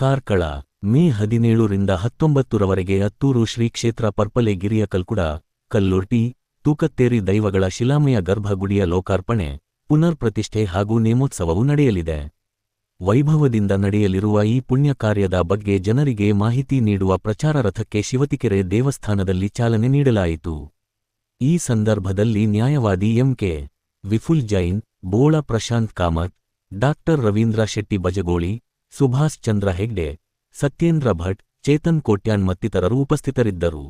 ಕಾರ್ಕಳ ಮೇ 17ರಿಂದ 19ರವರೆಗೆ ಅತ್ತೂರು ಶ್ರೀ ಕ್ಷೇತ್ರ ಪರ್ಪಲೆ ಗಿರಿಯ ಕಲ್ಕುಡ ಕಲ್ಲುರ್ಟಿ ತೂಕತ್ತೇರಿ ದೈವಗಳ ಶಿಲಾಮಯ ಗರ್ಭಗುಡಿಯ ಲೋಕಾರ್ಪಣೆ ಪುನರ್ ಪ್ರತಿಷ್ಠೆ ಹಾಗೂ ನೇಮೋತ್ಸವವು ನಡೆಯಲಿದೆ. ವೈಭವದಿಂದ ನಡೆಯಲಿರುವ ಈ ಪುಣ್ಯ ಕಾರ್ಯದ ಬಗ್ಗೆ ಜನರಿಗೆ ಮಾಹಿತಿ ನೀಡುವ ಪ್ರಚಾರ ರಥಕ್ಕೆ ಶಿವತಿಕೆರೆ ದೇವಸ್ಥಾನದಲ್ಲಿ ಚಾಲನೆ ನೀಡಲಾಯಿತು. ಈ ಸಂದರ್ಭದಲ್ಲಿ ನ್ಯಾಯವಾದಿ ಎಂಕೆ ವಿಫುಲ್ ಜೈನ್, ಬೋಳ ಪ್ರಶಾಂತ್ ಕಾಮತ್, ಡಾಕ್ಟರ್ ರವೀಂದ್ರ ಶೆಟ್ಟಿ ಬಜಗೋಳಿ, ಸುಭಾಷ್ ಚಂದ್ರ ಹೆಗ್ಡೆ, ಸತ್ಯೇಂದ್ರ ಭಟ್, ಚೇತನ್ ಕೋಟ್ಯಾನ್ ಮತ್ತಿತರರು ಉಪಸ್ಥಿತರಿದ್ದರು.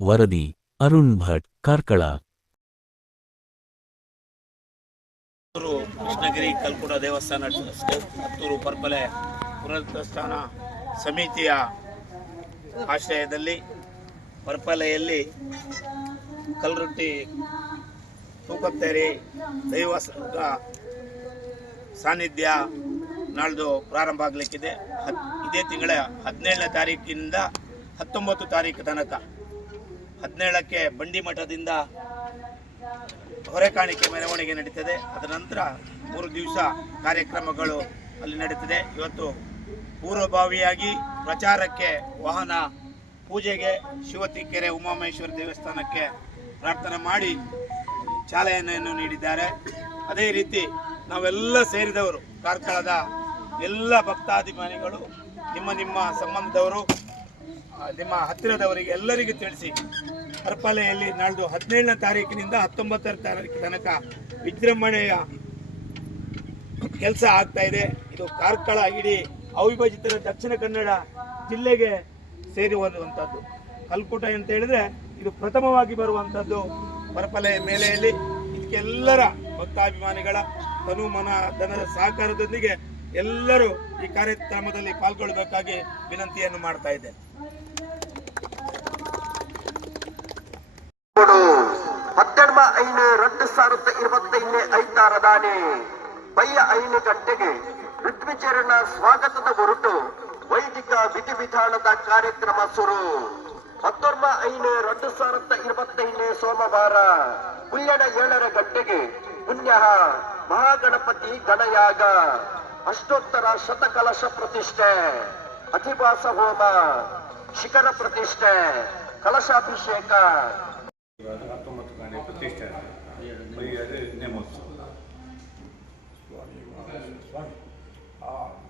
ವರದಿ ಅರುಣ್ ಭಟ್, ಕಾರ್ಕಳ. ಕೃಷ್ಣಗಿರಿ ಕಲ್ಕುಡ ದೇವಸ್ಥಾನ ಹತ್ತೂರು ಪರ್ಪಲೆ ಪುನರ್ಸ್ಥಾನ ಸಮಿತಿಯ ಆಶ್ರಯದಲ್ಲಿ ಪರ್ಪಲೆಯಲ್ಲಿ ಕಲ್ರೊಟ್ಟಿ ತೂಕತ್ತೇರಿ ದೈವ ಸಾನ್ನಿಧ್ಯ ನಾಳ್ದು ಪ್ರಾರಂಭ ಆಗಲಿಕ್ಕಿದೆ. ಇದೇ ತಿಂಗಳ 17ನೇ ತಾರೀಕಿನಿಂದ 19 ತಾರೀಕು ತನಕ 17ಕ್ಕೆ ಬಂಡಿ ಮಠದಿಂದ ಹೊರೆಕಾಣಿಕೆ ಮೆರವಣಿಗೆ ನಡೀತದೆ. ಅದರ ನಂತರ 3 ದಿವಸ ಕಾರ್ಯಕ್ರಮಗಳು ಅಲ್ಲಿ ನಡೀತದೆ. ಇವತ್ತು ಪೂರ್ವಭಾವಿಯಾಗಿ ಪ್ರಚಾರಕ್ಕೆ ವಾಹನ ಪೂಜೆಗೆ ಶಿವತಿಕೆರೆ ಉಮಾಮಹೇಶ್ವರ ದೇವಸ್ಥಾನಕ್ಕೆ ಪ್ರಾರ್ಥನೆ ಮಾಡಿ ಚಾಲನೆಯನ್ನು ನೀಡಿದ್ದಾರೆ. ಅದೇ ರೀತಿ ನಾವೆಲ್ಲ ಸೇರಿದವರು ಕಾರ್ಕಳದ ಎಲ್ಲ ಭಕ್ತಾಭಿಮಾನಿಗಳು ನಿಮ್ಮ ಸಂಬಂಧದವರು ನಿಮ್ಮ ಹತ್ತಿರದವರಿಗೆ ಎಲ್ಲರಿಗೂ ತಿಳಿಸಿ ಪರ್ಪಲೆಯಲ್ಲಿ ನಾಳ್ದು 17ನೇ ತಾರೀಕಿನಿಂದ 19ನೇ ತಾರೀಕು ತನಕ ವಿಜೃಂಭಣೆಯ ಕೆಲಸ ಆಗ್ತಾ ಇದೆ. ಇದು ಕಾರ್ಕಳ ಇಡೀ ಅವಿಭಜಿತ ದಕ್ಷಿಣ ಕನ್ನಡ ಜಿಲ್ಲೆಗೆ ಸೇರಿರುವಂಥದ್ದು. ಕಲ್ಕುಟ ಅಂತ ಹೇಳಿದ್ರೆ ಇದು ಪ್ರಥಮವಾಗಿ ಬರುವಂಥದ್ದು ಪರ್ಪಲೆ ಮೇಲೆಯಲ್ಲಿ. ಇದಕ್ಕೆಲ್ಲರ ಭಕ್ತಾಭಿಮಾನಿಗಳ ತನು ಮನ ಧನದ ಸಹಕಾರದೊಂದಿಗೆ ಎಲ್ಲರೂ ಈ ಕಾರ್ಯಕ್ರಮದಲ್ಲಿ ಪಾಲ್ಗೊಳ್ಳಬೇಕಾಗಿ ವಿನಂತಿಯನ್ನು ಮಾಡ್ತಾ ಇದ್ದೆ. ಹತ್ತೆಡ್ಮ ಐನು 2025 ಐತಾರದಾನೆ ಬಯ್ಯ 5 ಗಂಟೆಗೆ ಋತ್ವಿಚರಣ ಸ್ವಾಗತದ ಹೊರಟು ವೈದಿಕ ವಿಧಿವಿಧಾನದ ಕಾರ್ಯಕ್ರಮ ಶುರು. 19/5/2025 ಸೋಮವಾರ ಪುಲ್ಯಣ 7 ಗಂಟೆಗೆ ಪುಣ್ಯ ಮಹಾಗಣಪತಿ ಗಣಯಾಗ, ಅಷ್ಟೋತ್ತರ ಶತಕಲಶ ಪ್ರತಿಷ್ಠೆ, ಅಧಿವಾಸ ಹೋಮ, ಶಿಖರ ಪ್ರತಿಷ್ಠೆ, ಕಲಶಾಭಿಷೇಕ. 19 ಪ್ರತಿಷ್ಠೆ ನೇಮೋತ್ಸವ.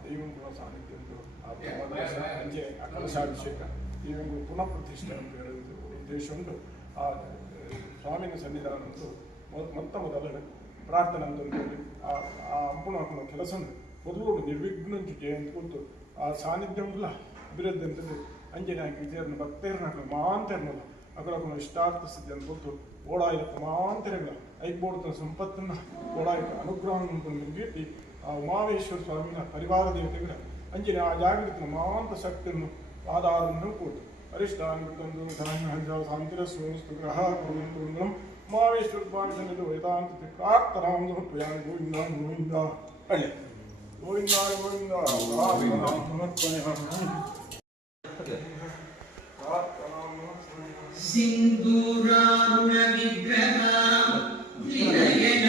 ದೈವಂಗಳ ಸಾನ್ನಿಧ್ಯದ್ದು ಕಲಶಾಭಿಷೇಕ ದೈವಂಗಳು ಪುನಃ ಪ್ರತಿಷ್ಠೆ ಅಂತ ಹೇಳುವುದು ಉದ್ದೇಶ ಉಂಟು. ಆ ಸ್ವಾಮಿನ ಸನ್ನಿಧಾನ ಮೊದಲ ಪ್ರಾರ್ಥನೆ ಅಂತಂದು ಆ ಅಂಪುಣ ಕೆಲಸ ಮೊದಲು ನಿರ್ವಿಘ್ನ ಜಯಂತ ಕೊಟ್ಟು ಆ ಸಾನ್ನಿಧ್ಯ ಉಂಟಲ್ಲ ಅಭಿವೃದ್ಧಿ ಅಂತಂದು ಅಂಜನೆ ಹಾಕಿ ವಿಜಯರ್ನ ಭಕ್ತರನ್ನ ಮಾಂತರನಲ್ಲ ಅక్కడ ಇಷ್ಟಾರ್ಥ ಸಿದ್ಧಿ ಅಂತ ಕೊಟ್ಟು ಓಡಾಯ ಮಾಂತರಗಳ ಐಕ್ಬೋಡ್ತ ಸಂಪತ್ತನ್ನು ಓಡಾಯ ಅನುಗ್ರಹವನ್ನು ಮುಗಿಸಿ ಆ ಉಮಾಮೇಶ್ವರ ಸ್ವಾಮಿನ ಪರಿವಾರ ದೇವತೆಗಳ ಅಂಜನೆ ಆ ಜಾಗೃತಿ ಮಾಂತ ಶಕ್ತಿಯನ್ನು ಆಧಾರವನ್ನು ಕೊಟ್ಟು ಅರಿಷ್ಟಾನ ತಂದು ಶಾಂತಿರ ಸೋನಿಸ್ತು ಗ್ರಹ ಉಮಾಮೇಶ್ವರ ಸ್ವಾಮಿ ಸನ್ನಿಧಿ ವೇದಾಂತ ಪ್ರಾರ್ಥನಾಂ ಸಮರ್ಪಯಾಮಿ. ಗೋವಿಂದ ಗೋವಿಂದ ಹಳ್ಳಿ ಗೋವಿಂದ ಗೋವಿಂದ ಸಿಂಧೂರಾರುಣ ವಿಗ್ರಹ ತ್ರಿನಯನ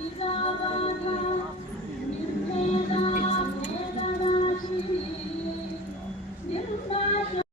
Nitya